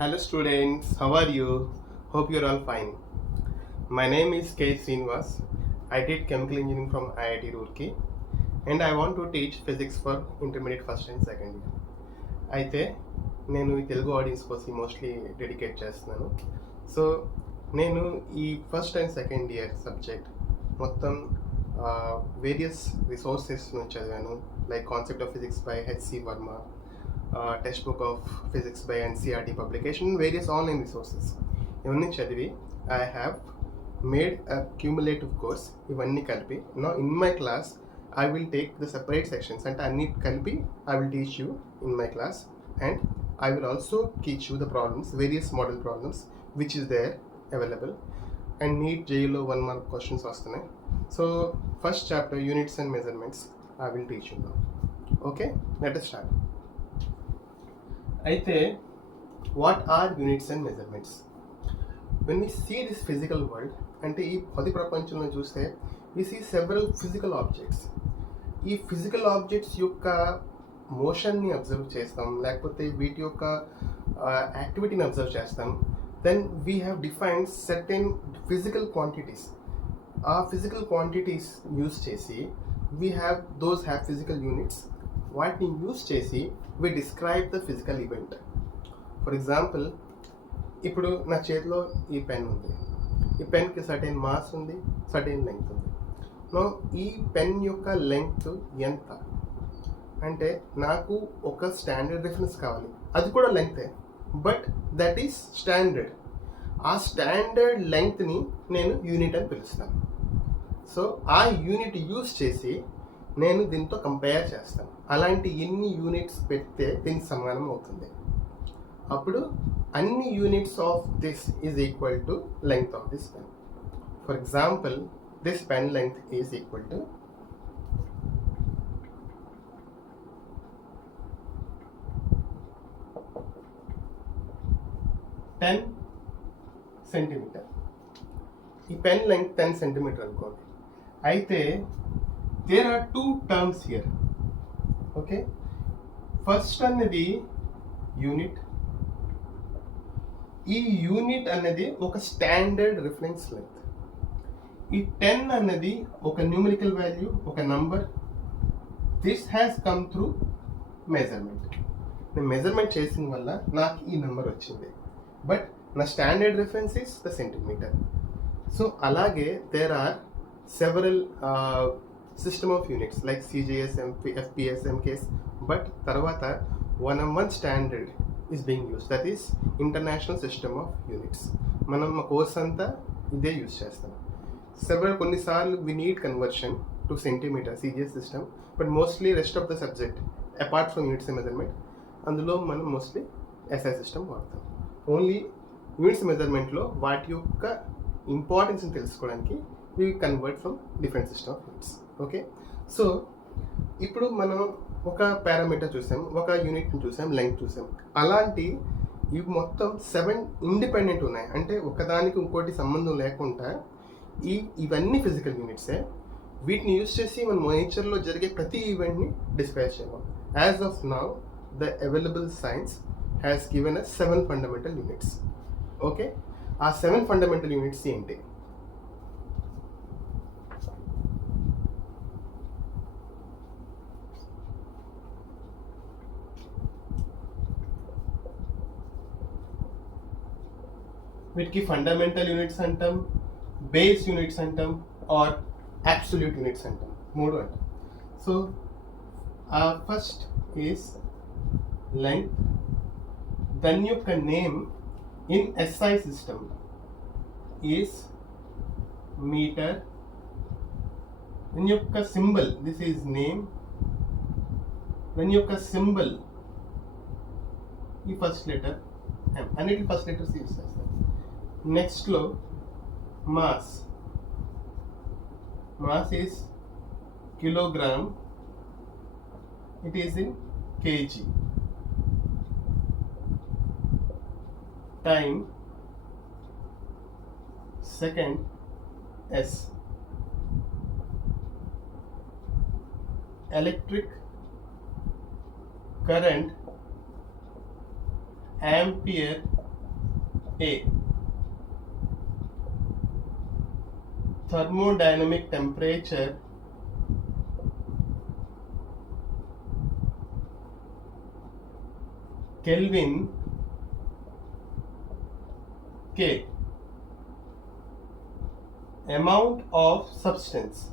Hello students, how are you? Hope you're all fine. My name is K. Srinivas. I did chemical engineering from IIT Roorkee and I want to teach physics for intermediate first and second year. అయితే నేను ఈ తెలుగు ఆడియన్స్ కోసం mostly dedicate చేస్తున్నాను. సో నేను ఈ first and second year subject మొత్తం various resources నుంచి చదివాను. Like concept of physics by HC Varma, text book of physics by NCERT publication, various online resources ఇవన్నీ చదివి I have made a cumulative course. ఇవన్నీ కలిపి నా in my class I will take the separate sections and అన్నిటి కలిపి I will teach you in my class, and I will also teach you the problems, various model problems which is there available. And NEET JEEలో 1 mark questions వస్తున్నాయి. So first chapter units and measurements I will teach you now. Okay, let us start. అయితే what are units and measurements? When we see this physical world, అంటే ఈ భౌతిక ప్రపంచంలో చూస్తే we see several physical objects. ఈ physical objects యొక్క మోషన్ని observe చేస్తాం, లేకపోతే వీటి యొక్క యాక్టివిటీని అబ్జర్వ్ చేస్తాం. Then we have defined certain physical quantities. ఆ ఫిజికల్ క్వాంటిటీస్ యూజ్ చేసి వీ హ్యావ్ ఫిజికల్ యూనిట్స్. వాటిని యూజ్ చేసి we describe the physical event. For example, ఇప్పుడు నా చేతిలో ఈ పెన్ ఉంది. ఈ పెన్కి సర్టెన్ మాస్ ఉంది, సర్టెన్ లెంగ్త్ ఉంది. ఈ పెన్ యొక్క లెంగ్త్ ఎంత అంటే నాకు ఒక స్టాండర్డ్ రిఫరెన్స్ కావాలి, అది కూడా లెంగ్తే, బట్ దట్ ఈస్ స్టాండర్డ్. ఆ స్టాండర్డ్ లెంగ్త్ని నేను యూనిట్ అని పిలుస్తాను. సో ఆ యూనిట్ యూజ్ చేసి నేను దీంతో కంపేర్ చేస్తాను. అలాంటి ఎన్ని యూనిట్స్ పెడితే దీనికి సమానం అవుతుంది. అప్పుడు అన్ని units of this is equal to length of this pen. For example, this pen length is equal to 10 centimeter. ఈ పెన్ లెంగ్త్ 10 centimeter అనుకోండి. అయితే there are two terms here. Okay, first అన్నది యూనిట్. ఈ యూనిట్ అన్నది ఒక స్టాండర్డ్ రిఫరెన్స్ లెంగ్త్. ఈ 10 అన్నది ఒక న్యూమరికల్ వాల్యూ, ఒక number. This has come through measurement. నేను మెజర్మెంట్ చేసిన వల్ల నాకు ఈ నెంబర్ వచ్చింది, బట్ నా standard reference is the centimetre. So అలాగే there are several system of units like CGS, FPS, MKS, but తర్వాత 1M1 standard is being use, that is international system of units. మనం మా కోర్స్ అంతా ఇదే యూజ్ చేస్తాం. కొన్నిసార్లు we need conversion to centimeter CGS system, but mostly rest of the subject apart from units and measurement అందులో మనం mostly SI system వాడతాం. Only units మెజర్మెంట్లో వాటి యొక్క ఇంపార్టెన్స్ని తెలుసుకోవడానికి we convert from different system of units. Okay, so ఇప్పుడు మనం ఒక పారామీటర్ చూసాం, ఒక యూనిట్ని చూసాం, లెంగ్త్ చూసాం. అలాంటి ఇవి మొత్తం 7 ఇండిపెండెంట్ ఉన్నాయి. అంటే ఒకదానికి ఇంకోటి సంబంధం లేకుండా ఇవన్నీ ఫిజికల్ యూనిట్సే. వీటిని యూజ్ చేసి మన నేచర్లో జరిగే ప్రతి ఈవెంట్ని డిస్క్రైబ్ చేయడం. As of now the available science has given us 7 fundamental units. Okay, ఆ 7 ఫండమెంటల్ యూనిట్స్ ఏంటి? వీటికి ఫండమెంటల్ యూనిట్స్ అంటాం, బేస్ యూనిట్స్ అంటాం, ఆర్ అబ్సల్యూట్ యూనిట్స్ అంటాం. 3 అంటాం. So first is length. దాని యొక్క name in SI system is metre. దాని యొక్క సింబల్, దిస్ ఈజ్ నేమ్. దాని యొక్క సింబల్ ఈ ఫస్ట్ లెటర్ M, అన్నిటి ఫస్ట్ లెటర్స్ యూజ్ చేస్తాం. నెక్స్ట్లో mass. Mass is kilogram. It is in kg. Time, second, S. Electric current, ampere A. Thermodynamic temperature Kelvin K. Amount of substance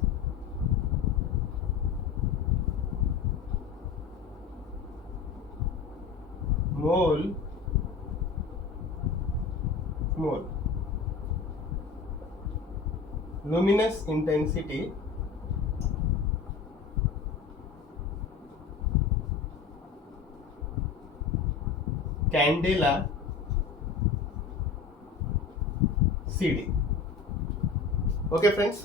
mole luminous intensity candela CD. Okay friends,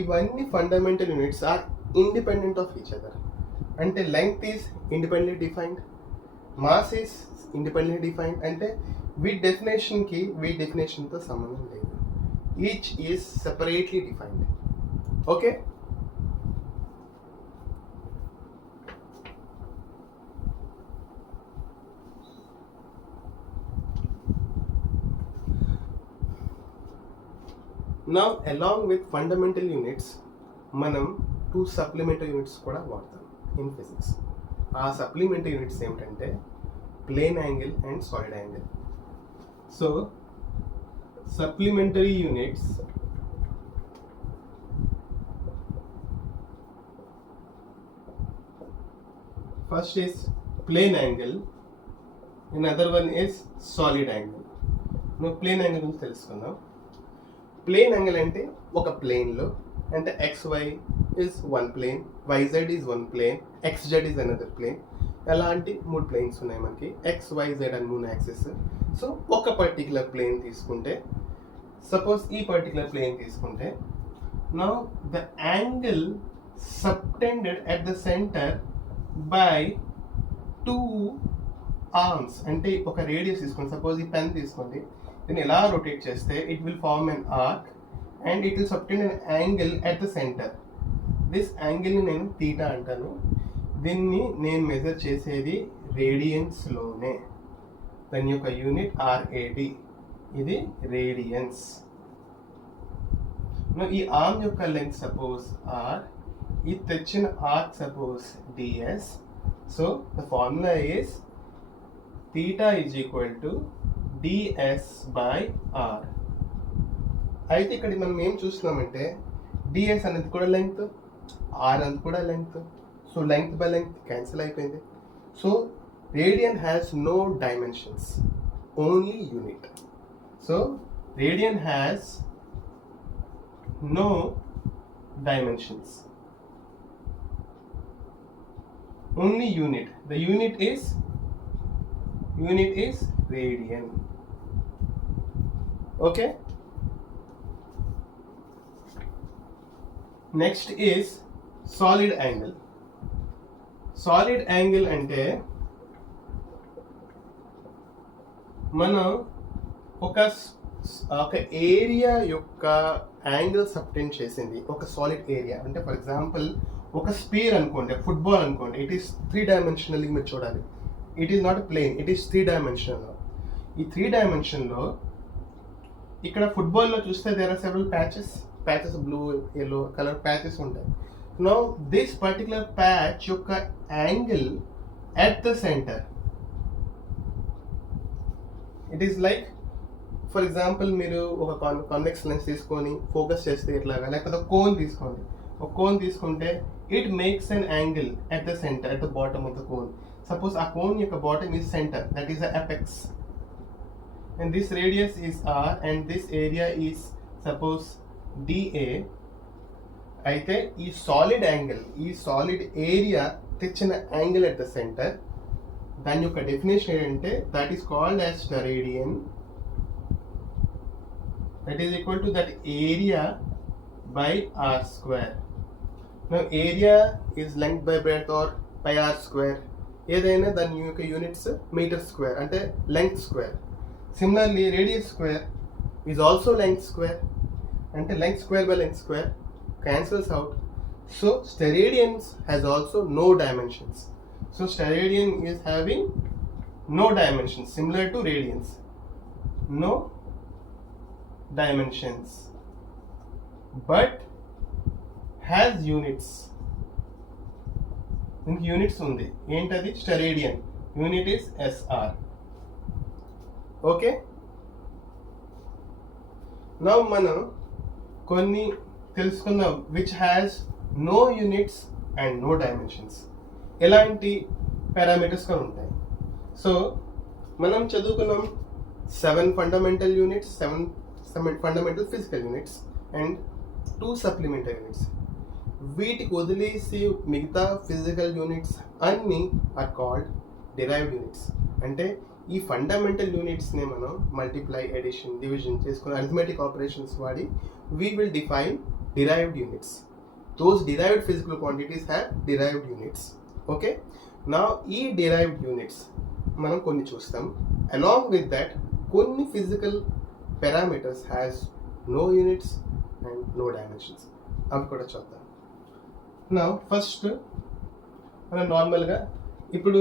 ఇవన్నీ fundamental units are independent of each other. అంటే length is independently defined, mass is independently defined, అంటే వీటి డెఫినేషన్తో సంబంధం లేదు. Each is separately defined. Okay, now along with fundamental units మనం 2 supplementary units కూడా వాడతాం in physics. ఆ supplementary units ఏమిటంటే plane angle and solid angle. So supplementary units first is plane angle, another one is solid angle. నువ్వు plane angle గురించి తెలుసుకుందాం. Plane angle అంటే ఒక ప్లేన్లో అంటే XY is one plane, YZ is one plane, XZ is another plane. ఎలాంటి 3 ప్లేన్స్ ఉన్నాయి మనకి, XYZ అని 3 యాక్సెస్. సో ఒక పర్టికులర్ ప్లేన్ తీసుకుంటే, సపోజ్ ఈ పర్టికులర్ ప్లేన్ తీసుకుంటే, now the angle subtended at the centre by 2 ఆర్మ్స్. అంటే ఒక రేడియస్ తీసుకోండి, సపోజ్ ఈ పెన్ తీసుకోండి, దీన్ని ఎలా రొటేట్ చేస్తే it will form an arc and it will subtend an angle at the centre. This యాంగిల్ని నేను తీటా అంటాను. దీన్ని నేను మెజర్ చేసేది రేడియన్స్లోనే. దాని యొక్క యూనిట్ RAD, ఇది రేడియన్స్. ఈ ఆర్మ్ యొక్క లెంత్ సపోజ్ R, ఇది తెచ్చిన arc suppose DS. So the formula is theta is equal to DS by R. అయితే ఇక్కడ మనం ఏం చూస్తున్నామంటే DS అనేది కూడా లెంగ్త్, R అనేది కూడా length. So length by length cancel అయిపోయింది. So radian has no dimensions, only unit. So radian has no dimensions, only unit. The unit is radian. Okay, next is solid angle. Solid angle అంటే మనం ఒక ఏరియా యొక్క angle subtend చేసింది ఒక solid area. అంటే for example ఒక sphere అనుకోండి, football అనుకోండి, ఇట్ ఈస్ 3 డైమెన్షనల్. మీరు చూడాలి, it is not plane, it is 3 dimensional. ఈ 3 డైమెన్షన్లో ఇక్కడ ఫుట్బాల్లో చూస్తే there are several patches blue yellow colour patches ఉంటాయి. నౌ దిస్ పర్టికులర్ ప్యాచ్ యొక్క angle at the centre, it is like for example మీరు ఒక కాన్వెక్స్ లెన్స్ తీసుకొని ఫోకస్ చేస్తే ఇట్లాగా, లేకపోతే కోన్ తీసుకోండి, ఒక కోన్ తీసుకుంటే it makes an angle at the centre, at the bottom of the cone. Suppose ఆ కోన్ యొక్క bottom is centre, that is the apex, and this radius is R and this area is suppose DA. అయితే ఈ solid angle, ఈ solid area తెచ్చిన angle at the centre, దాని యొక్క definition ఏంటంటే that is called as the radian. That is equal to that area by R square. Now area is length by breadth or by R square. ఏదైనా దాని యొక్క units metre square, అంటే length square. Similarly, radius square is also length square, and length square by length square cancels out. So steradians has also no dimensions. So steradian is having no dimensions, similar to radians. no dimensions but has units. దీనికి units ఉంది. ఏంటది? Steradian. Unit is SR. Okay, now మనం కొన్ని తెలుసుకుందాం which has no units and no dimensions. ఎలాంటి parameters కూడా ఉంటాయి. So మనం చదువుకున్నాం 7 fundamental units, 7 fundamental physical units and 2 supplementary units. వీటికి వదిలేసి మిగతా ఫిజికల్ యూనిట్స్ అన్నీ ఆర్ కాల్డ్ డిరైవ్డ్ యూనిట్స్. అంటే ఈ ఫండమెంటల్ యూనిట్స్ని మనం మల్టిప్లై, ఎడిషన్, డివిజన్ చేసుకుని అరిథమెటిక్ ఆపరేషన్స్ వాడి we will define derived units. Those derived physical quantities have derived units. Okay, నా ఈ డిరైవ్డ్ యూనిట్స్ మనం కొన్ని చూస్తాం. అలాంగ్ విత్ దట్ కొన్ని physical parameters has no units and no dimensions. అవి కూడా చూద్దాం. నా ఫస్ట్ మనం నార్మల్గా ఇప్పుడు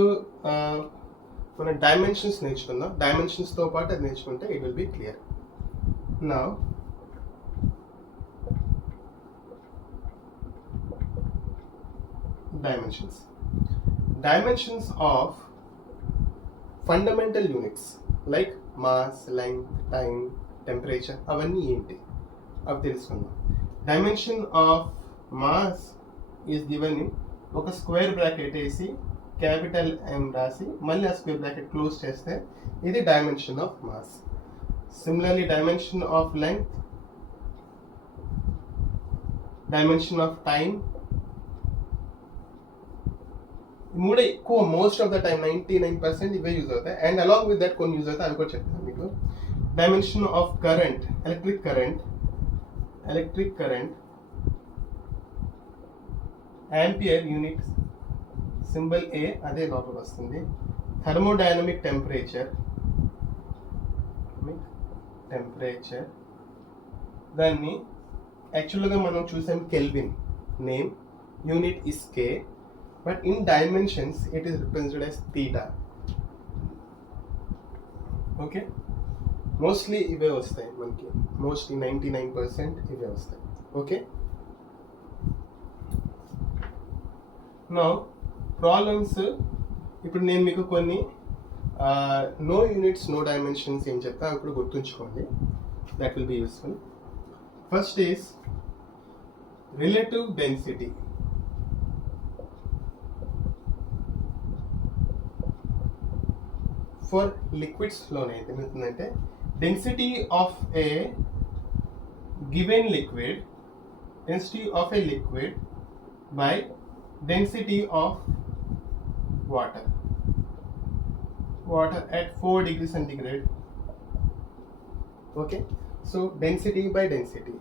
మనం డైమెన్షన్స్ నేర్చుకుందాం. డైమెన్షన్స్తో పాటు అది నేర్చుకుంటే ఇట్ విల్ బి క్లియర్. నా dimensions of fundamental units like mass, length, time, temperature అవన్నీ ఏంటి అవి తెలుసుకుందాం. Dimension of mass is given in ఒక స్క్వేర్ బ్రాకెట్ వేసి క్యాపిటల్ ఎం రాసి మళ్ళీ ఆ స్క్వేర్ బ్రాకెట్ క్లోజ్ చేస్తే ఇది dimension of mass. Similarly dimension of length, dimension of time, మూడే ఎక్కువ మోస్ట్ ఆఫ్ ద టైమ్ 99% ఇవే యూజ్ అవుతాయి. అండ్ అలాంగ్ విత్ దట్ కొన్ని యూజ్ అవుతాయి, అవి కూడా చెప్తాను మీకు. Dimension of current, electric current ampere unit, symbol A అదే లోపల వస్తుంది. థర్మోడైనమిక్ టెంపరేచర్ దాన్ని యాక్చువల్గా మనం చూసాం Kelvin, name, unit is K, but in dimensions it is represented as theta. Okay, mostly ఇవే వస్తాయి మనకి, mostly 99% ఇవే వస్తాయి. Okay, now problems. ఇప్పుడు నేను మీకు కొన్ని నో యూనిట్స్ నో డైమెన్షన్స్ ఏం చెప్తా ఇప్పుడు గుర్తుంచుకోండి, that will be useful. First is relative density. For లిక్విడ్స్లోనే ఏమవుతుందంటే density of a given liquid, density of a liquid by density of water at 4 degrees centigrade. Okay, so density by density,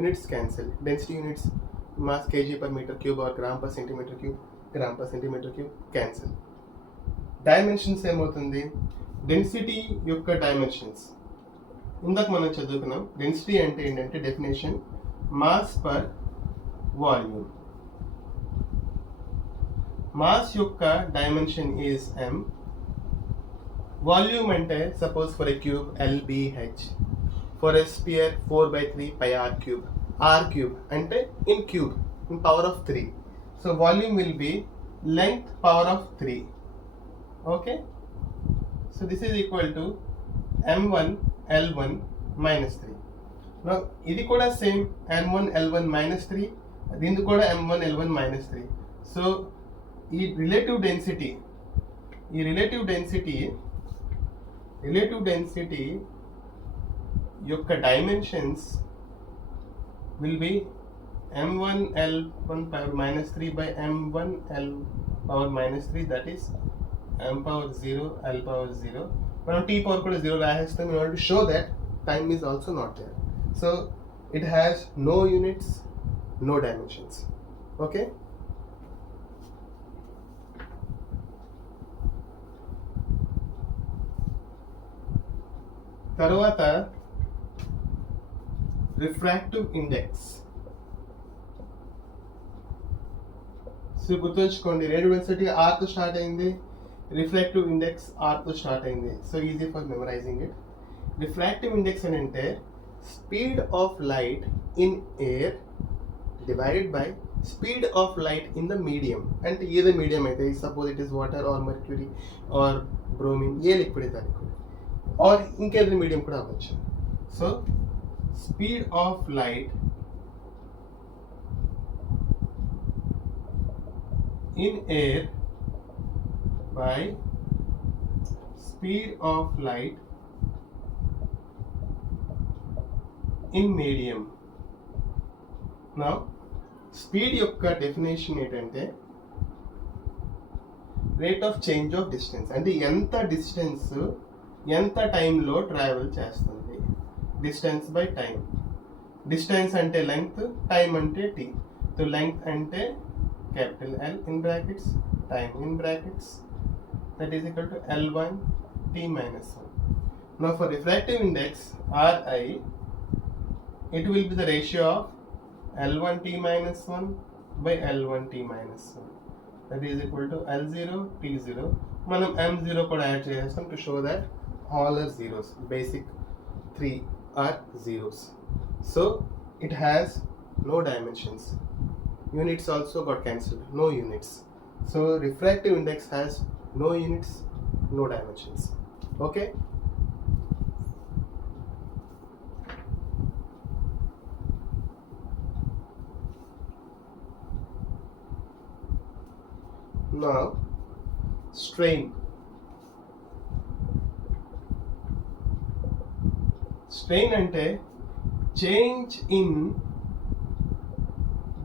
units cancel. Density units, mass kg per meter cube or gram per centimeter cube, cancel. Dimensions ఏమవుతుంది? Density యొక్క dimensions ఇందాక మనం చదువుకున్నాం. Density అంటే ఏంటంటే definition mass per volume. Mass యొక్క dimension is m. Volume అంటే suppose for a cube LBH, for a sphere 4/3 pi r cube. r cube అంటే in cube, in power of 3. So volume will be length power of 3. Okay, so this is equal to m1 L1 minus 3. Now ఇది కూడా same m1 L1 minus 3, దీనికి కూడా m1 L1 minus 3. సో ఈ relative density యొక్క dimensions will be m1 L1 power minus 3 by m1 L power minus 3, that is m power 0 L power 0. మనం t power కూడా 0 రాసేస్తాం in order to show that time is also not there. So it has no units, no dimensions. Okay, తర్వాత refractive index. So గుర్తుంచుకోండి, radio density R తో స్టార్ట్ అయింది, refractive index ఆర్తో స్టార్ట్ అయింది, so easy for memorising it. Refractive index అని అంటే speed of light in air divided by speed of light in the medium. అంటే ఏదో మీడియం అయితే suppose it is water or mercury or bromine, ఏ liquid అయితే liquid or ఇంకేదైనా medium కూడా అవ్వచ్చు. So speed of light in air by speed of light in medium. Now speed యొక్క definition ఏంటంటే rate of change of distance, అంటే ఎంత distance ఎంత టైంలో ట్రావెల్ చేస్తుంది. Distance by time. డిస్టెన్స్ అంటే లెంగ్త్, టైం అంటే టీ. సో లెంగ్త్ అంటే capital L in brackets, time in brackets, that is equal to L1 t minus 1. Now for refractive index Ri, it will be the ratio of L1 t minus 1 by L1 t minus 1, that is equal to L0 t0. మనం M0 కూడా యాడ్ చేస్తాం to show that all are zeros, basic 3 are zeros. So it has no dimensions. Units also got cancelled, no units. So refractive index has no units, no dimensions. Okay. Now strain. Strain ante change in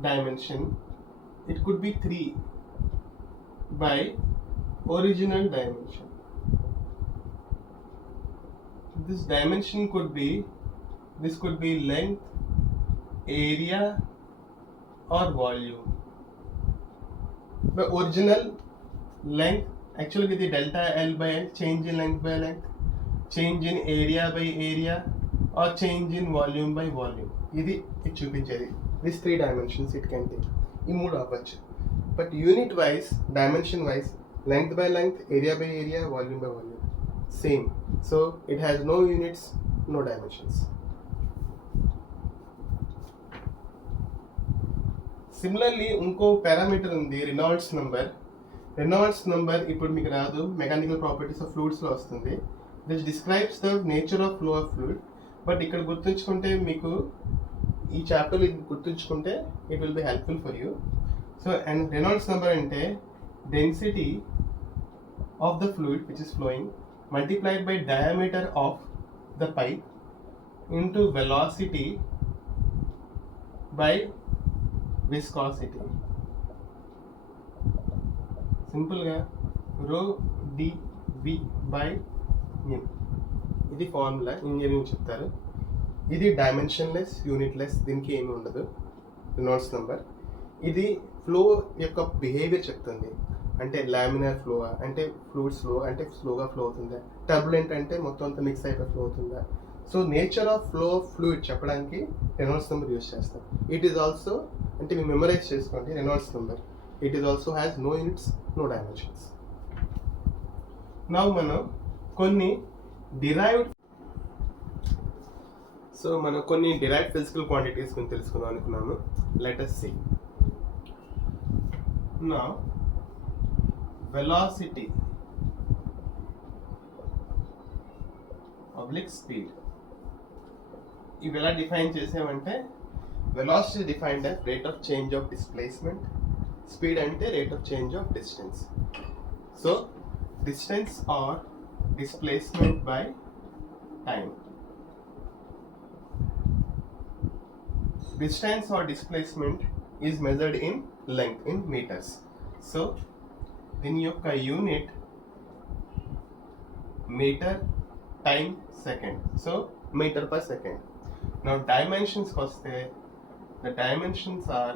dimension. It could be 3 by original dimension. This dimension could be length, area or volume. The original length, actually the delta L by L, change in length by length, change in area by area or change in volume by volume. ఇది చూపించేది. These 3 dimensions it can take. ఈ 3 అవ్వచ్చు. But unit wise, dimension wise, length by length, area by area, volume by volume, same. So it has no units, no dimensions. Similarly, ఇంకో పారామీటర్ ఉంది, రినాల్డ్స్ నెంబర్. రినాల్డ్స్ నెంబర్ ఇప్పుడు మీకు రాదు, మెకానికల్ ప్రాపర్టీస్ ఆఫ్ ఫ్లూయిడ్స్లో వస్తుంది. This describes the nature of flow of fluid. But ఇక్కడ గుర్తుంచుకుంటే మీకు ఈ చాప్టర్ ఇది గుర్తుంచుకుంటే it will be helpful for you. So and Reynolds number అంటే density of the fluid which is flowing multiplied by diameter of the pipe into velocity by viscosity. సింపుల్గా rho DV by nu, ఇది formula engineering చెప్తారు. ఇది dimensionless, unitless, దీనికి ఏమి ఉండదు Reynolds number. ఇది flow యొక్క బిహేవియర్ చెప్తుంది. అంటే లామినార్ ఫ్లో అంటే ఫ్లూయిడ్ స్లో అంటే స్లోగా ఫ్లో అవుతుందా, టర్బులెంట్ అంటే మొత్తం అంతా మిక్స్ అయిపోయి ఫ్లో అవుతుందా. So nature of flow of fluid చెప్పడానికి రెనాల్డ్స్ నెంబర్ యూజ్ చేస్తాం. ఇట్ ఈస్ ఆల్సో అంటే మీరు మెమరైజ్ చేసుకోండి Reynolds number. It is also has no units, no dimensions. Now మనం కొన్ని డిరైవ్డ్ ఫిజికల్ క్వాంటిటీస్ గురించి తెలుసుకుందాం అనుకున్నాము. Let us see. Now velocity oblique speed, ఇవి ఎలా డిఫైన్ చేసామంటే velocity defined as rate of change of displacement, speed అంటే rate of change of distance. So distance or displacement by time. Distance or displacement is measured in length, in meters. So దీని యొక్క unit metre, time, second. So metre per second. Now dimensions వస్తే the dimensions are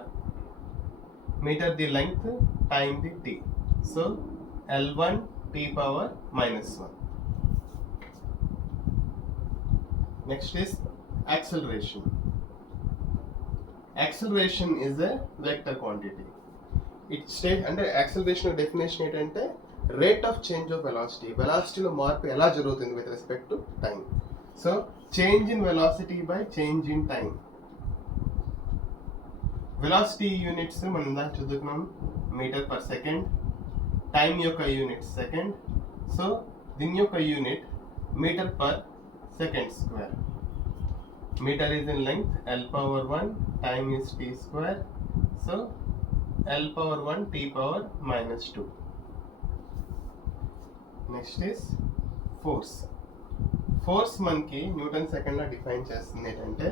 meter the length, time the t. So L1 t power minus 1. Next is acceleration. Acceleration is a vector quantity. It states under acceleration definition ఏంటంటే rate of change of velocity, వెలాసిటీలో మార్పు ఎలా జరుగుతుంది with respect to time. So change in velocity by change in time. Velocity units మనం ఇందాక చదువుకున్నాం, metre per second. Time యొక్క unit second. So దీని యొక్క unit metre per second square. Metre is in length, L power 1, time is t square. So L power 1 t power minus 2. Next is force. Force మనకి Newton second లో define చేస్తుంది ఏంటంటే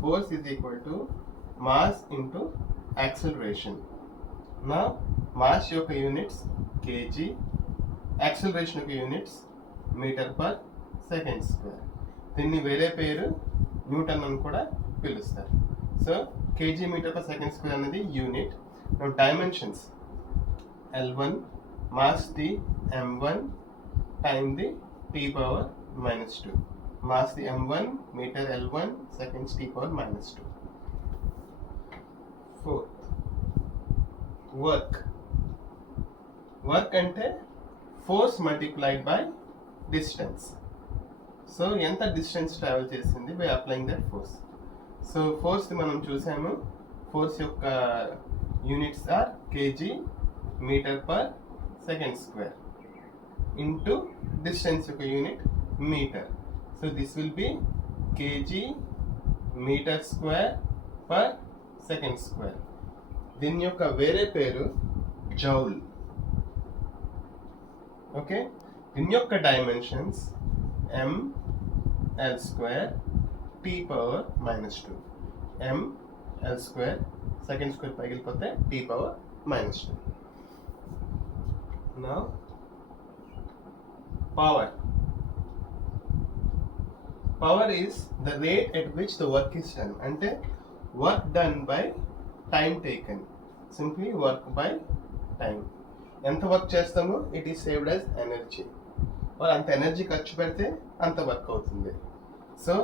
force is equal to mass into acceleration. నా mass యొక్క units kg, acceleration యొక్క units metre per second square. దీన్ని వేరే పేరు న్యూటన్ అని కూడా పిలుస్తారు. So kg metre per second square అనేది యూనిట్. డైమెన్షన్స్ L1, మాస్ ది M1, టైం ది t పవర్ minus 2. మాస్ ది M1, metre L1, seconds t power minus 2. Fourth work. Work అంటే force multiplied by distance. So ఎంత distance travel చేసింది by applying that force. So force మనం చూసాము, force యొక్క units are kg metre per second square into distance యొక్క unit metre. So this will be kg metre square per second square. దీని యొక్క వేరే పేరు జౌల్. ఓకే, దీని యొక్క dimensions m l square t power minus 2. m l square second square పైకి వెళ్ళిపోతే t power minus 2. Now power. Power is the rate at which the work is done. అంటే work done by time taken. Simply work by time. ఎంత work చేస్తామో it is saved as energy. అంత energy ఖర్చు పెడితే అంత work అవుతుంది. So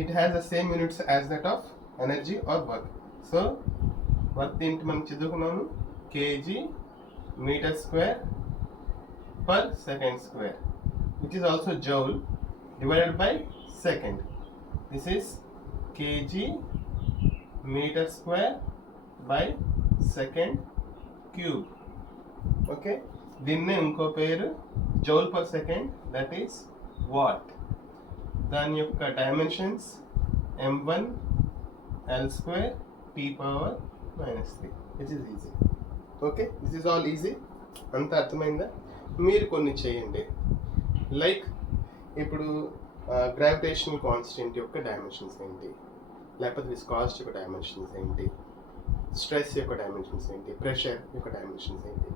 it has the same units as that of energy or work. So work దీంట్లో మనం చదువుకున్నాము kg metre square per second square, which is also joule divided by second. This is kg metre square by second cube. Okay, దీన్నే ఇంకో పేరు joule per second, that is watt. దాని యొక్క dimensions m1 l square t power minus 3, which is easy. Okay, this is all easy. అంత అర్థమైందా? మీరు కొన్ని చేయండి. లైక్ ఇప్పుడు గ్రావిటేషనల్ కాన్స్టెంట్ యొక్క డైమెన్షన్స్ ఏంటి, లేకపోతే విస్కాసిటీ యొక్క డైమెన్షన్స్ ఏంటి, స్ట్రెస్ యొక్క డైమెన్షన్స్ ఏంటి, ప్రెషర్ యొక్క డైమెన్షన్స్ ఏంటి,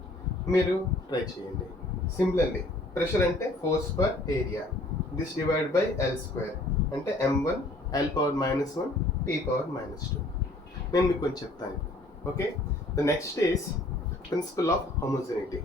మీరు ట్రై చేయండి. సిమిలర్లీ ప్రెషర్ అంటే force per area, this divide by L square అంటే m1 L power minus 1 t power minus 2. నేను మీకు కొంచెం చెప్తాను. Okay, the next is principle of homogeneity.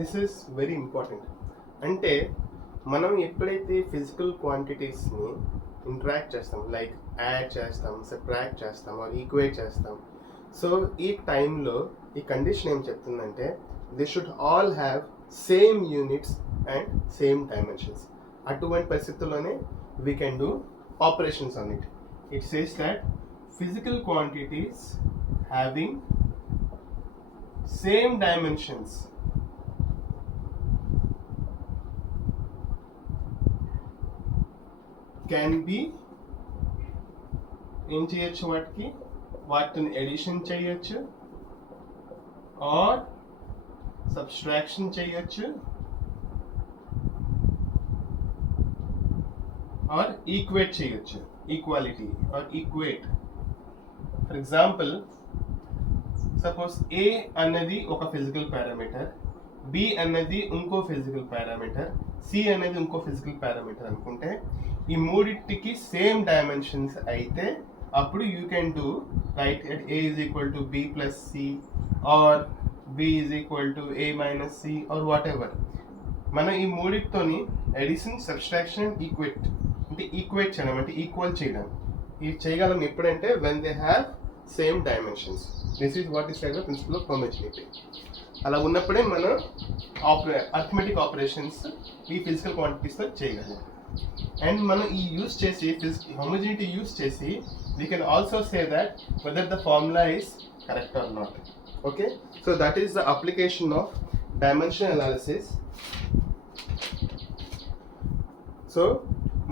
This is very important. అంటే మనం ఎప్పుడైతే ఫిజికల్ క్వాంటిటీస్ని ఇంటరాక్ట్ చేస్తాం, లైక్ యాడ్ చేస్తాం, సబ్ట్రాక్ట్ చేస్తాం, ఈక్వేట్ చేస్తాం, సో ఈ టైంలో ఈ కండిషన్ ఏం చెప్తుందంటే they should all have same units and same dimensions. అటువంటి పరిస్థితుల్లోనే we can do operations on it. It says that physical quantities having same dimensions can be ఏం చేయొచ్చు, వాటిని ఎడిషన్ చేయొచ్చు ఆర్ సబ్స్ట్రాక్షన్ చేయొచ్చు ఆర్ ఈక్వేట్ చేయొచ్చు, equality or equate. For example, suppose A అన్నది ఒక ఫిజికల్ పారామీటర్, బి అనేది ఇంకో ఫిజికల్ పారామీటర్, సి అనేది ఇంకో ఫిజికల్ పారామీటర్ అనుకుంటే ఈ మూడింటికి సేమ్ డైమెన్షన్స్ అయితే అప్పుడు you can do right at A is equal to B plus C or B is equal to A minus C or whatever. మనం ఈ మూడింటితోని ఎడిషన్, సబ్స్ట్రాక్షన్, ఈక్వేట్ చేయడం అంటే ఈక్వల్ చేయడం ఇది చేయగలం ఎప్పుడంటే when they have same dimensions. This is what is like the principle of homogeneity. అలా ఉన్నప్పుడే మనం అర్థమెటిక్ ఆపరేషన్స్ ఈ ఫిజికల్ క్వాంటిటీస్తో చేయగలం. అండ్ మనం ఈ యూజ్ చేసి హోమోజెనిటీ యూజ్ చేసి we can also say that whether the formula is correct or not. Okay, so that is the application of dimension analysis. So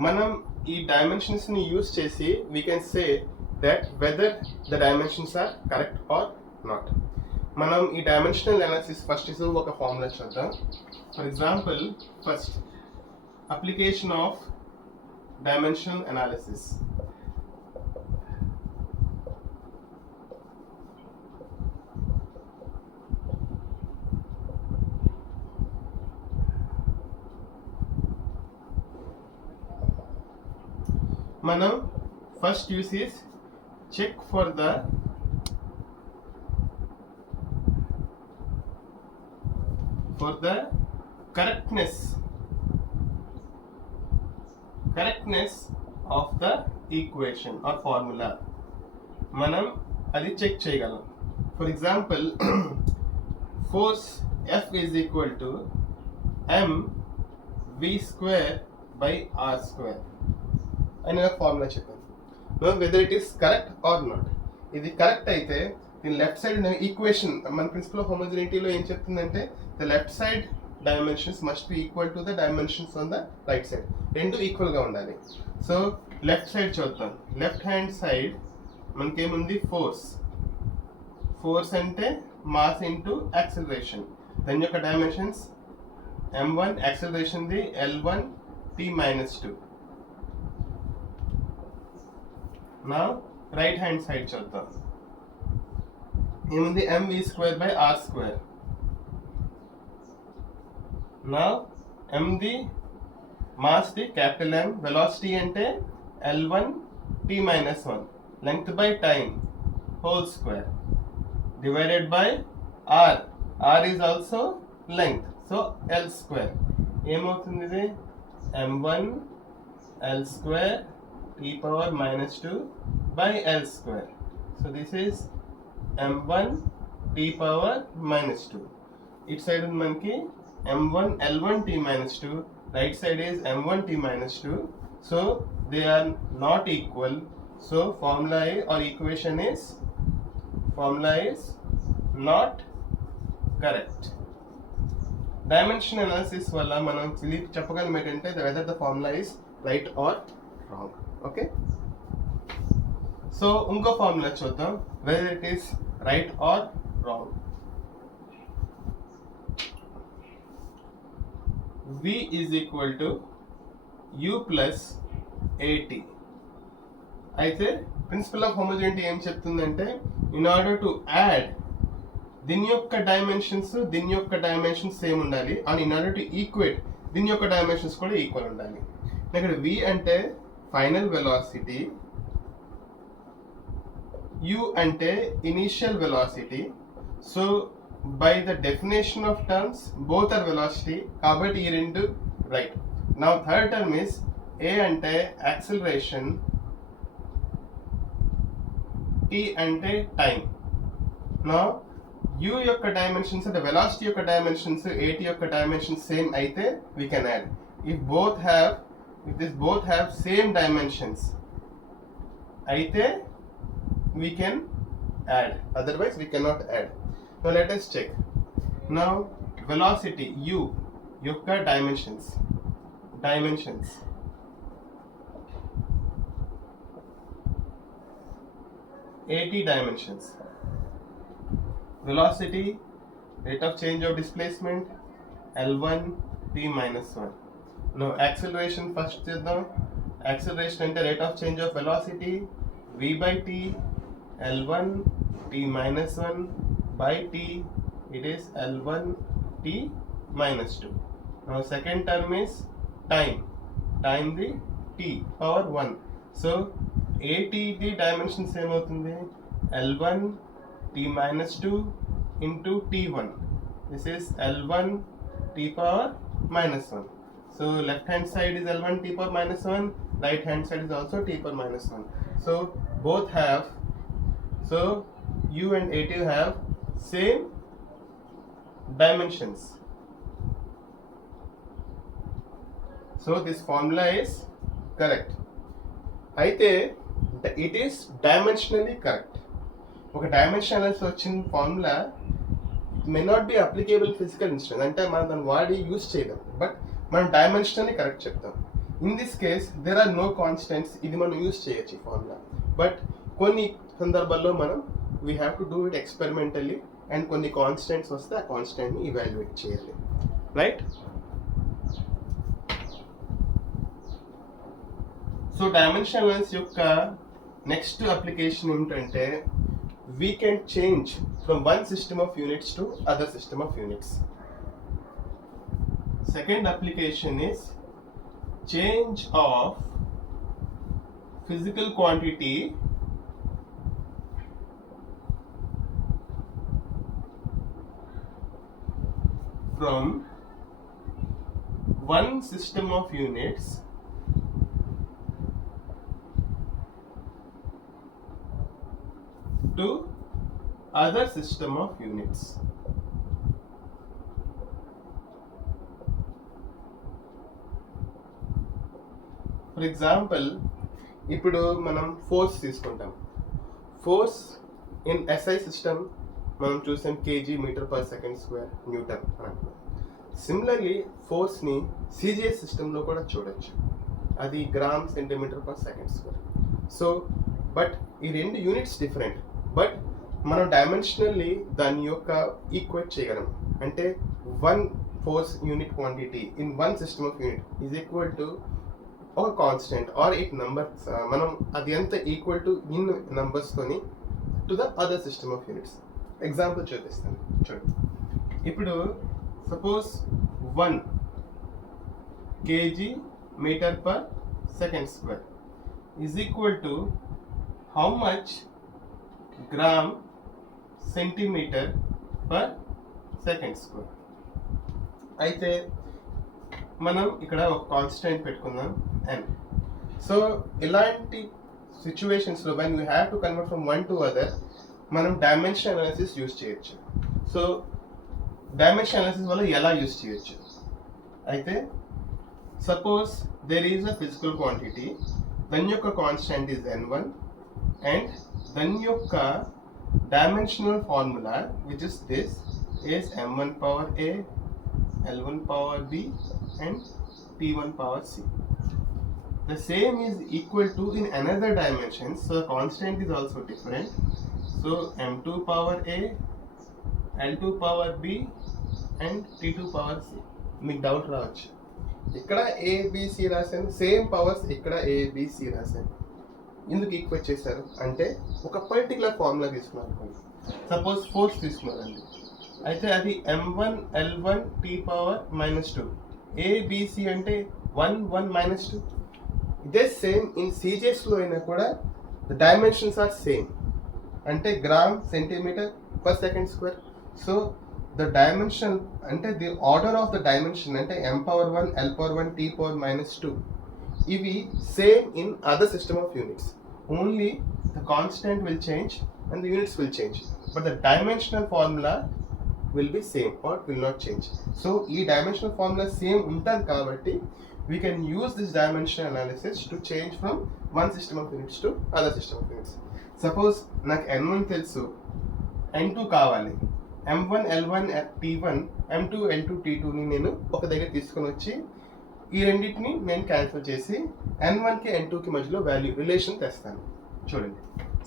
మనం ఈ డైమెన్షన్స్ని యూజ్ చేసి we can say that whether the dimensions are correct or not. మనం ఈ dimensional analysis first ఒక formula చూద్దాం. For example, first application of dimensional analysis. మనం first use is check for the correctness of the equation or formula. మనం అది చెక్ చేయగలం. For example, force F is equal to mv² by r² అనే formula చెప్పాను. Whether it is correct or not. ఇది correct అయితే దీని left side equation మన principle of హోమోజెనిటీలో ఏం చెప్తుందంటే the left side dimensions must be equal to the dimensions on the right side. రెండు ఈక్వల్గా ఉండాలి. సో లెఫ్ట్ సైడ్ చూద్దాం. లెఫ్ట్ హ్యాండ్ సైడ్ మనకేముంది? ఫోర్స్ అంటే మాస్ ఇంటూ యాక్సిలరేషన్. దాని యొక్క డైమెన్షన్స్ m1, యాక్సిలరేషన్ది L1 t-2. నా రైట్ హ్యాండ్ సైడ్ చూద్దాం. ఏముంది? mv² by r². నా mది మాస్ ది క్యాపిటల్ M, వెలాసిటీ అంటే L1 t-1, length by time whole square divided by r. r is also length, so L². ఏమవుతుంది ఇది? m1 L² t⁻⁻2 by L². So this is m1 t⁻⁻2. ఇటు సైడ్ ఉంది మనకి m1 L1 t-2, right side is m1 t-2. So they are not equal. So formula or equation is not correct. Dimension analysis వల్ల మనం చెప్పగలం ఏంటంటే whether the formula is right or wrong. Okay, so ఇంకో ఫార్ములా చూద్దాం whether it is right or wrong. V is equal to U plus AT. అయితే principal of హోమోజెనిటీ ఏం చెప్తుందంటే ఇన్ ఆర్డర్ టు యాడ్ దీని యొక్క డైమెన్షన్స్ సేమ్ ఉండాలి, and in order to equate దీని యొక్క డైమెన్షన్స్ కూడా ఈక్వల్ ఉండాలి. ఇక్కడ V అంటే ఫైనల్ వెలాసిటీ, U అంటే initial velocity. So by the definition of terms both are velocity, కాబట్టి ఈ రెండు right. now third term is A అంటే acceleration, T అంటే time. now U యొక్క డైమెన్షన్స్ అంటే వెలాసిటీ యొక్క డైమెన్షన్స్ AT యొక్క డైమెన్షన్స్ సేమ్ అయితే we can add. if this both have same dimensions అయితే we can add, otherwise we cannot add. Now let us check. Now velocity U యొక్క dimensions 80 dimensions. Velocity, rate of change of displacement L1 t-1. Now acceleration first చేద్దాం. acceleration అంటే rate of change of velocity v by t, L1 t-1 by t, it is L1 t minus 2. Now second term is time the t power 1. So at the dimension same అవుతుంది L1 t minus 2 into t1. This is L1 t power minus 1. So left hand side is L1 t power minus 1, right hand side is also t power minus 1. So both have, so u and a2 have same dimensions. So this formula is correct. అయితే it is dimensionally correct. ఒక dimensionals వచ్చిన formula may not be applicable physical instant, అంటే మనం దాన్ని వాడి use చేయలేం, but మనం dimensionally correct చెప్తాం. In this case there are no constants, ఇది మనం యూజ్ చేయొచ్చు ఈ ఫార్ములా. బట్ కొన్ని సందర్భాల్లో మనం we have to do it experimentally, and కొన్ని కాన్స్టెంట్స్ వస్తే ఆ కాన్స్టెంట్ని ఇవాల్యుయేట్ చేయాలి, రైట్? సో డైమెన్షనల్స్ యొక్క నెక్స్ట్ అప్లికేషన్ ఏమిటంటే we can change from one system of units to other system of units. Second application is change of physical quantity from one system of units to other system of units. For example, ఇప్పుడు మనం ఫోర్స్ తీసుకుంటాం. Force in SI system మనం చూసాం kg metre per second square Newton అంటున్నాం. Similarly ఫోర్స్ని CGS సిస్టంలో కూడా చూడొచ్చు, అది gram centimetre per second square. So but ఈ రెండు యూనిట్స్ డిఫరెంట్, బట్ మనం డైమెన్షనల్లీ దాని యొక్క ఈక్వేట్ చేయగలం. అంటే one force unit quantity in one system of unit is equal to ఒక కాన్స్టెంట్ ఆర్ 8 నంబర్స్, మనం అది ఎంత ఈక్వల్ టు ఇన్ నంబర్స్తోని to the other system of units. Example చూపిస్తాను చూడండి. ఇప్పుడు సపోజ్ 1 kg metre per second square is equal to how much gram centimetre per second square. అయితే మనం ఇక్కడ ఒక కాన్స్టెంట్ పెట్టుకుందాం n. సో ఇలాంటి సిచ్యువేషన్స్లో when we have to convert from one to other, మనం డైమెన్షన్ అనాలిసిస్ యూజ్ చేయొచ్చు. సో డైమెన్షన్ అనాలిసిస్ వల్ల ఎలా యూజ్ చేయొచ్చు అయితే, suppose there is a physical quantity, దాని యొక్క కాన్స్టెంట్ ఈజ్ n1 అండ్ దాని యొక్క dimensional formula, which is this, is m1 power a, l1 power b and t1 power c. The same is equal to in another dimension, so the constant is also different. So m2 power a, l2 power b and t2 power c. మీకు డౌట్ రావచ్చు, ఇక్కడ ABC రాశాను, same powers ఇక్కడ ABC రాశాను, ఎందుకు ఈక్వేట్ చేశారు అంటే ఒక పర్టికులర్ ఫార్ములా తీసుకున్నారు అనుకోండి. సపోజ్ ఫోర్స్ తీసుకున్నారండి, అయితే అది m1 l1 t power minus 2, ABC అంటే 1 1 మైనస్ 2. ఇదే సేమ్ ఇన్ CGSలో అయినా కూడా ద డైమెన్షన్స్ ఆర్ సేమ్, అంటే gram centimetre per second square. So the dimension అంటే the order of the dimension అంటే m power 1 l power 1 t power minus 2 ఇవి same in other system of units. Only the constant will change and the units will change, but the dimensional formula will be same or will not change. So ee dimensional formula same untadi kabatti we can use this dimensional analysis to change from one system of units to other system of units. Suppose నాకు n1 తెలుసు, n2 కావాలి, m1 l1 t1 m2 l2 t2 ని నేను ఒక దగ్గర తీసుకొని వచ్చి ఈ రెండింటిని నేను క్యాన్సిల్ చేసి n1కి n2కి మధ్యలో వాల్యూ రిలేషన్ తెస్తాను. చూడండి,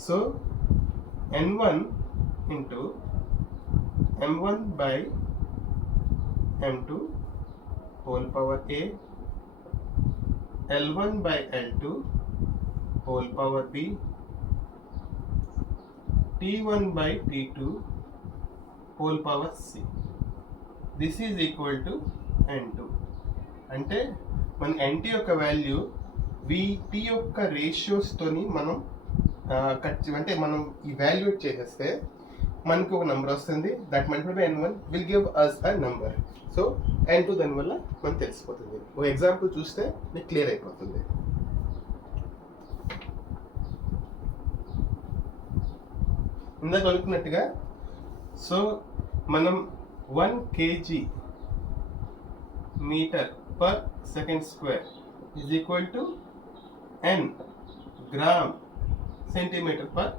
so n1 into m1 by m2 whole power a, l1 by l2 whole power b, t1 by t2 whole power c. This is equal to n2. అంటే మన nt యొక్క వాల్యూ వీటి యొక్క రేషియోస్తోని మనం అంటే మనం ఇవాల్యుయేట్ చేసేస్తే మనకు ఒక నెంబర్ వస్తుంది. That multiply by n1 will give us a number. So n2 దానివల్ల మనకు తెలిసిపోతుంది. ఒక ఎగ్జాంపుల్ చూస్తే మీకు క్లియర్ అయిపోతుంది. ఇందాక అనుకున్నట్టుగా సో మనం 1 kg metre per second square is equal to n gram centimetre per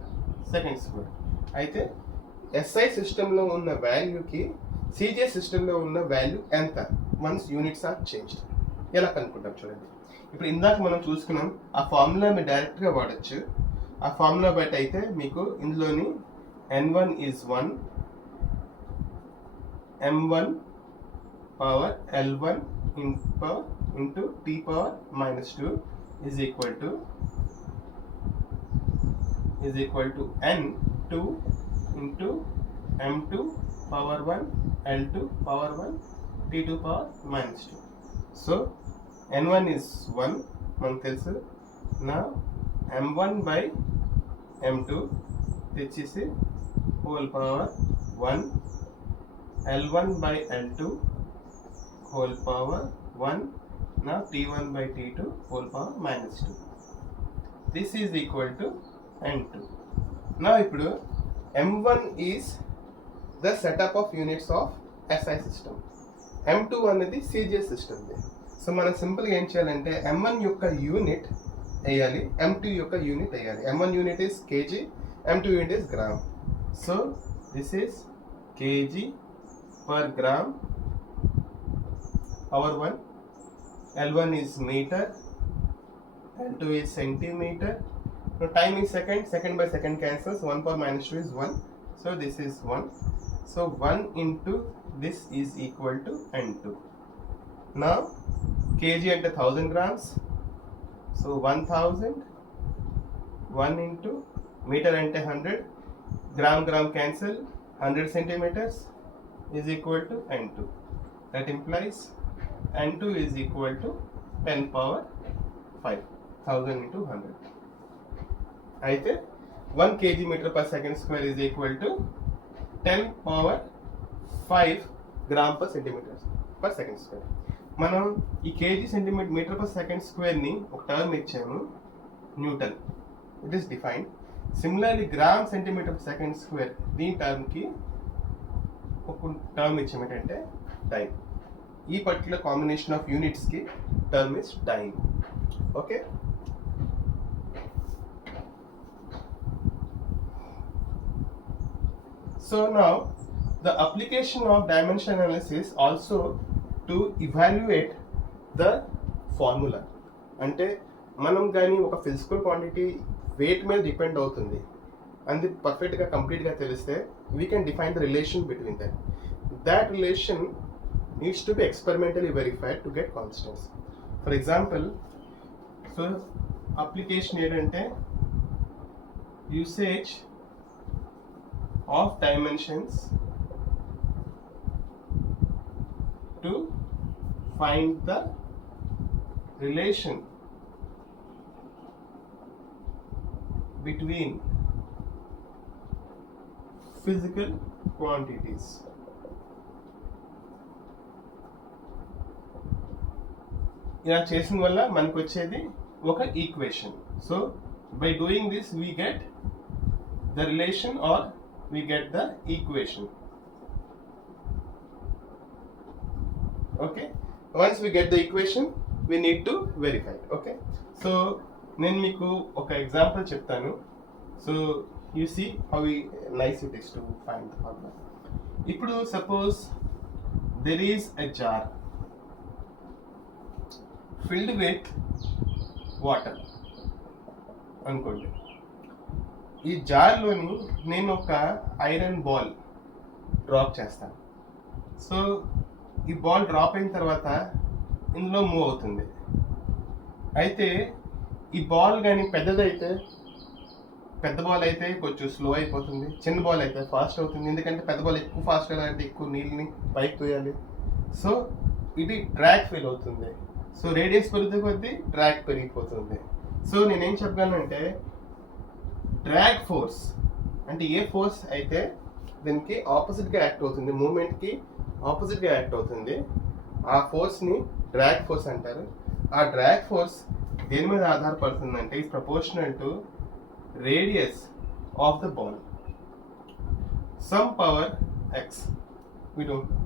second square. అయితే SI సిస్టంలో ఉన్న వాల్యూకి CJ సిస్టంలో ఉన్న వాల్యూ ఎంత వన్స్ యూనిట్స్ ఆర్ చేంజ్డ్. ఎలా కనుక్కుంటాం చూడండి. ఇప్పుడు ఇందాక మనం చూసుకున్నాం ఆ ఫార్ములా మీరు డైరెక్ట్గా వాడచ్చు. ఆ ఫార్ములా బట్టి అయితే మీకు ఇందులోని n1 is 1, m1 power l1 into t power minus 2 is equal to n2 into m2 power 1 l2 power 1 t2 power minus 2. So n1 is 1 మనకు తెలుసు. నా m1 by m2 తెచ్చేసి whole power 1 l1 by l2 whole power 1 now t1 by t2 whole power minus 2. This is equal to n2. Now ఇప్పుడు m1 is the setup of units of SI system. m2 అనేది CJ system. So మనం సింపుల్గా ఏం చేయాలంటే m1 యొక్క యూనిట్ వేయాలి, m2 యొక్క యూనిట్ వేయాలి. m1 unit is kg, m2 unit is gram. So this is kg per gram power 1, l1 is meter, l2 is centimeter. Now time is second, second by second cancels, 1 power minus 2 is 1, so this is 1. So 1 into this is equal to n2. Now kg అంటే 1000 grams, so 1000, 1 into meter అంటే 100, gram cancel, 100 centimeters is equal to n2. That implies n2 is equal to 10 power 5, 1000 into 100. అయితే 1 kg meter per second square is equal to 10 power 5 gram per centimeter per second square. మనం ఈ kg centimetre metre per second స్క్వేర్ని ఒక term ఇచ్చాము, Newton. It is defined. Similarly gram centimetre per second square దీని టర్మ్కి ఒక term ఇచ్చాము ఏంటంటే డైన్. ఈ పర్టికులర్ కాంబినేషన్ ఆఫ్ యూనిట్స్కి term is dyne. Okay. So now the application of dimension analysis also to evaluate the formula. అంటే మనం కానీ ఒక ఫిజికల్ క్వాంటిటీ వెయిట్ మీద డిపెండ్ అవుతుంది అది పర్ఫెక్ట్గా కంప్లీట్గా తెలిస్తే we can define the relation between that. that relation needs to be experimentally verified to get constants. For example, so application ఏంటంటే usage of dimensions to find the relation between physical quantities. ఇలా చేసిన వల్ల మనకు వచ్చేది ఒక equation. So by doing this we get the relation or we get the equation. Okay, once we get the equation we need to verify. Okay, so నేను మీకు ఒక example చెప్తాను. So you see how nice it is to find the formula. ఇప్పుడు suppose there is a jar filled with water అనుకోండి. ఈ జార్లోని నేను ఒక ఐరన్ బాల్ డ్రాప్ చేస్తాను. సో ఈ బాల్ డ్రాప్ అయిన తర్వాత ఇందులో మూవ్ అవుతుంది. అయితే ఈ బాల్ కానీ పెద్దదైతే పెద్ద బాల్ అయితే కొంచెం స్లో అయిపోతుంది, చిన్న బాల్ అయితే ఫాస్ట్ అవుతుంది. ఎందుకంటే పెద్ద బాల్ ఎక్కువ ఫాస్ట్ అంటే ఎక్కువ నీళ్ళని పైకి తోయాలి. సో ఇది డ్రాగ్ ఫీల్ అవుతుంది. సో రేడియస్ పెరిగితే కొద్దీ డ్రాగ్ పెరిగిపోతుంది. సో నేనేం చెప్పగలనంటే డ్రాగ్ ఫోర్స్ అంటే ఏ ఫోర్స్ అయితే దీనికి ఆపోజిట్గా యాక్ట్ అవుతుంది, మూమెంట్కి ఆపోజిట్గా యాక్ట్ అవుతుంది, ఆ ఫోర్స్ని డ్రాగ్ ఫోర్స్ అంటారు. ఆ డ్రాగ్ ఫోర్స్ దేని మీద ఆధారపడుతుందంటే is proportional to radius of the ball some power x. we don't know.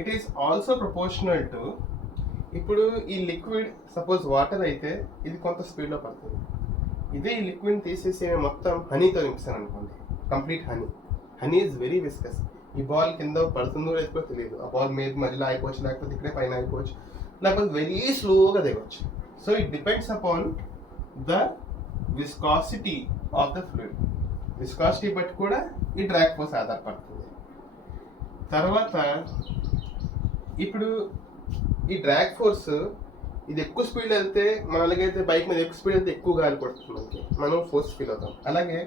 It is also proportional to, ఇప్పుడు ఈ లిక్విడ్ సపోజ్ వాటర్ అయితే ఇది కొంత స్పీడ్లో పడుతుంది. ఇదే ఈ లిక్విడ్ తీసేసి మొత్తం హనీతో నింపిస్తాను అనుకోండి, complete honey is very viscous. ఈ బాల్ కింద పడుతుందో లేదో తెలియదు, ఆ బాల్ మీద మధ్యలో అయిపోవచ్చు, లేకపోతే ఇక్కడే పైన అయిపోవచ్చు, లేకపోతే వెరీ స్లోగా దిగవచ్చు. So it depends upon the viscosity of the fluid. Viscosity బట్టి కూడా ఈ డ్రాగ్ ఫోర్స్ ఆధారపడుతుంది. తర్వాత ఇప్పుడు ఈ డ్రాగ్ ఫోర్స్ ఇది ఎక్కువ స్పీడ్ వెళ్తే మన అలాగైతే బైక్ మీద ఎక్కువ స్పీడ్ వెళ్తే ఎక్కువ గాలి పడుతుంది మనకి, మనం ఫోర్స్ ఫీల్ అవుతాం. అలాగే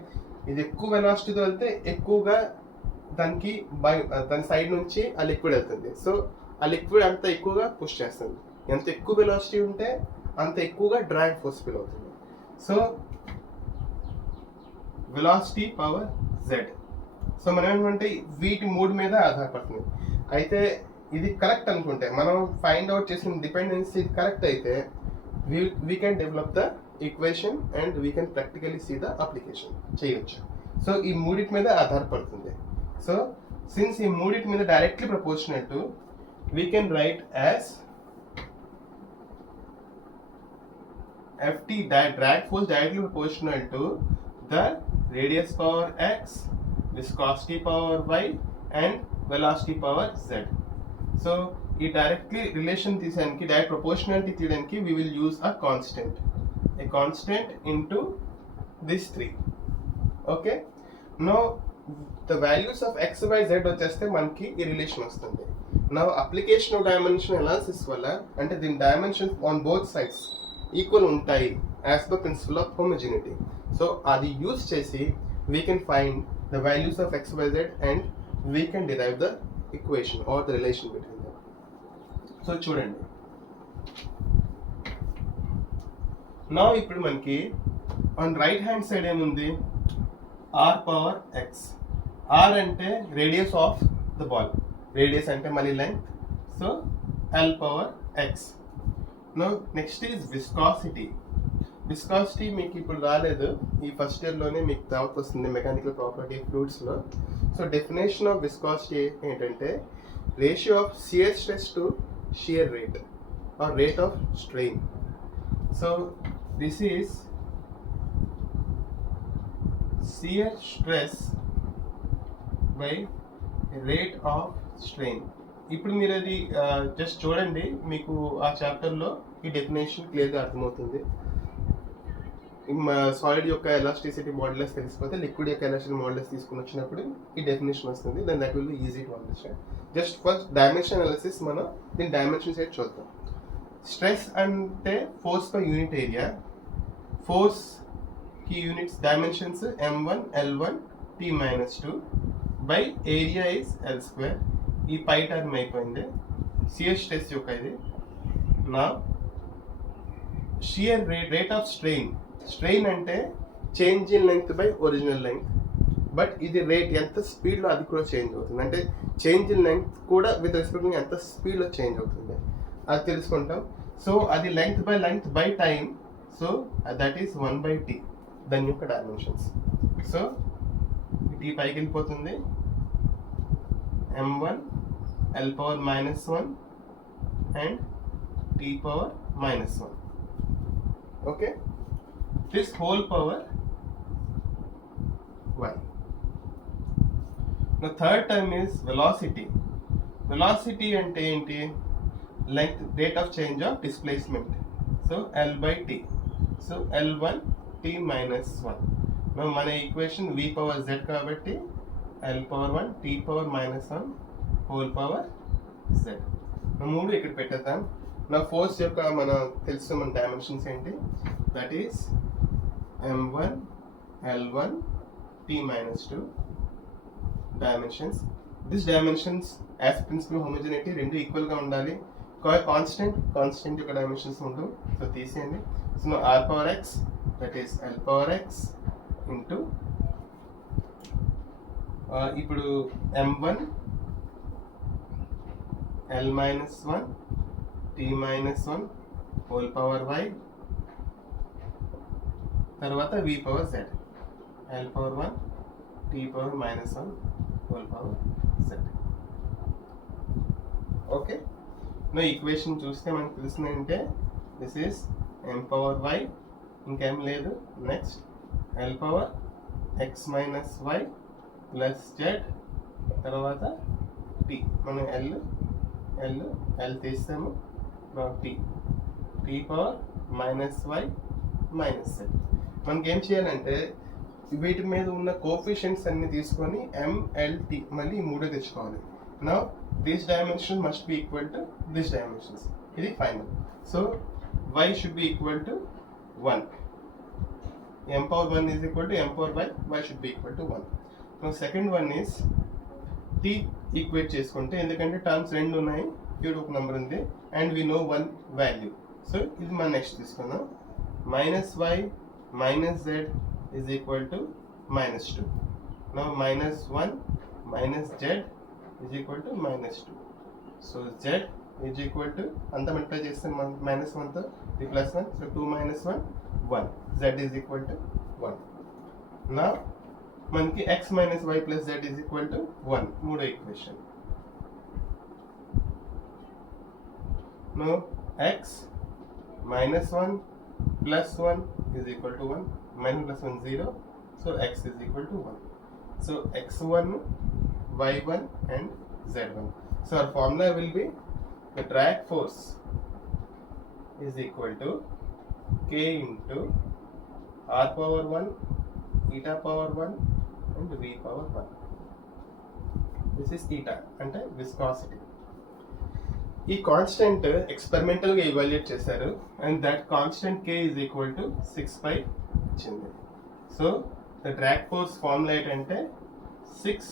ఇది ఎక్కువ వెలాసిటీతో వెళ్తే ఎక్కువగా దానికి దాని సైడ్ నుంచి ఆ లిక్విడ్ వెళ్తుంది. సో ఆ లిక్విడ్ అంత ఎక్కువగా పుష్ చేస్తుంది. ఎంత ఎక్కువ వెలాసిటీ ఉంటే అంత ఎక్కువగా డ్రాగ్ ఫోర్స్ ఫీల్ అవుతుంది. So velocity power z. So మనం ఏమంటే వీటి మూడు మీద ఆధారపడుతుంది. అయితే ఇది కరెక్ట్ అనుకుంటే, మనం ఫైండ్ అవుట్ చేసిన డిపెండెన్సీ కరెక్ట్ అయితే we can develop the equation and we can practically see the application చేయొచ్చు. సో ఈ మూడింటి మీద ఆధారపడుతుంది. సో సిన్స్ ఈ మూడింటి మీద directly proportional to, we can write as ft drag force directly proportional to the radius power x, viscosity power y and velocity power z. So ఈ directly relation తీయడానికి, డైరెక్ట్ ప్రపోర్షనాలిటీ తీయడానికి we will use a constant into this 3. Okay, now the values of x, y, z వచ్చేస్తే మనకి ఈ రిలేషన్ వస్తుంది. Now application of dimension analysis వల్ల అంటే దీని dimensions on both sides equal ఉంటాయి as per principle of homogeneity. So అది use చేసి we can find the values of X, Y, Z and we can derive the equation or the relation between them. So చూడండి, నా ఇప్పుడు మనకి on right hand side ఏముంది, R power X. R అంటే radius of the ball, radius అంటే మళ్ళీ length, so L power X. No next is viscosity. Viscosity మీకు ఇప్పుడు రాలేదు, ఈ ఫస్ట్ ఇయర్లోనే మీకు తర్వాత వస్తుంది మెకానికల్ ప్రాపర్టీ ఫ్లూయిడ్స్లో. సో డెఫినేషన్ ఆఫ్ విస్కాసిటీ ఏంటంటే ratio of shear stress to shear rate or rate of strain. So this is shear stress by rate of strain. ఇప్పుడు మీరు అది జస్ట్ చూడండి, మీకు ఆ చాప్టర్లో ఈ డెఫినేషన్ క్లియర్గా అర్థమవుతుంది. సాలిడ్ యొక్క ఎలాస్టిసిటీ మోడలెస్ తెలిసిపోతే లిక్విడ్ యొక్క ఎలాస్టిసిటీ మోడలెస్ తీసుకుని వచ్చినప్పుడు ఈ డెఫినేషన్ వస్తుంది. Then that will be easy to understand. Just first dimension analysis మనం దీని డైమెన్షన్ సైడ్ చూద్దాం. స్ట్రెస్ అంటే force per unit area. Force కి units dimensions m1 l1 t-2 by area is l². ఈ పై టర్మ్ అయిపోయింది. షియర్ స్ట్రెస్ యొక్క ఇది. నా shear rate of strain. Strain అంటే change in length by original length. But ఇది రేట్ ఎంత స్పీడ్లో అది కూడా చేంజ్ అవుతుంది, అంటే చేంజ్ ఇన్ లెంగ్త్ కూడా విత్ రెస్పెక్ట్ ఎంత స్పీడ్లో చేంజ్ అవుతుంది అది తెలుసుకుంటాం. సో అది length by time. So that is 1/t దాని యొక్క డైమెన్షన్స్. సో టీ పైకి వెళ్ళిపోతుంది, m1 l power -1 and t power -1. Okay, this whole power y. The third term is velocity. Velocity ante enti length, rate of change of displacement. So l/t. So l1 t -1. Now mana equation v power z kabatti l power 1 t power -1 whole power z. మూడు ఇక్కడ పెట్టేద్దాం. నా ఫోర్స్ యొక్క మన తెలుసు మన డైమెన్షన్స్ ఏంటి, that is m1 L1 t minus 2 dimensions. This dimensions as principle homogeneity రెండు ఈక్వల్ గా ఉండాలి. కాన్స్టెంట్ యొక్క డైమెన్షన్స్ ఉండవు, సో తీసేయండి. So r power x, that is L power x into ఇప్పుడు m1 L minus 1 t minus 1 whole power y తర్వాత v power z, L power 1 t power minus 1 whole power z. Okay, నా ఈక్వేషన్ చూస్తే మనకు తెలిసిందంటే this is m power y, ఇంకేం లేదు. Next L power x minus y plus z, తర్వాత t, మనం L తీస్తాము, t power minus y minus z. మనకి ఏం చేయాలంటే వీటి మీద ఉన్న కోఎఫిషియెంట్స్ అన్ని తీసుకొని MLT మళ్ళీ ఈ మూడే తెచ్చుకోవాలి. Now this dimension must be equal to this dimensions, ఇది final. So y should be equal to 1, m power 1 is equal to m power y should be equal to 1. Now second one is t equate చేసుకుంటే, ఎందుకంటే terms రెండు ఉన్నాయి, ఇక్కడ ఒక నెంబర్ ఉంది and we know one value. So ఇది మనం నెక్స్ట్ తీసుకుందాం. Minus y minus z is equal to minus 2. Now minus 1 minus z is equal to minus 2. So z is equal to, అంతా మల్టిప్లై చేస్తే మైనస్ 1 తో ఇది ప్లస్ 1, సో 2 minus 1 1, z is equal to 1. Now మనకి x minus y plus z is equal to 1, మూడో equation. Now x minus 1 plus 1 is equal to 1, minus plus 1 0, so x is equal to 1. So x1, y1 and z1. So our formula will be the drag force is equal to k into r power 1, eta power 1 and v power 1. This is eta అంటే viscosity. ఈ constant experimental గా ఇవాల్యుయేట్ చేశారు and that constant k is equal to 6 pi వచ్చింది. So the drag force formula ఏంటంటే 6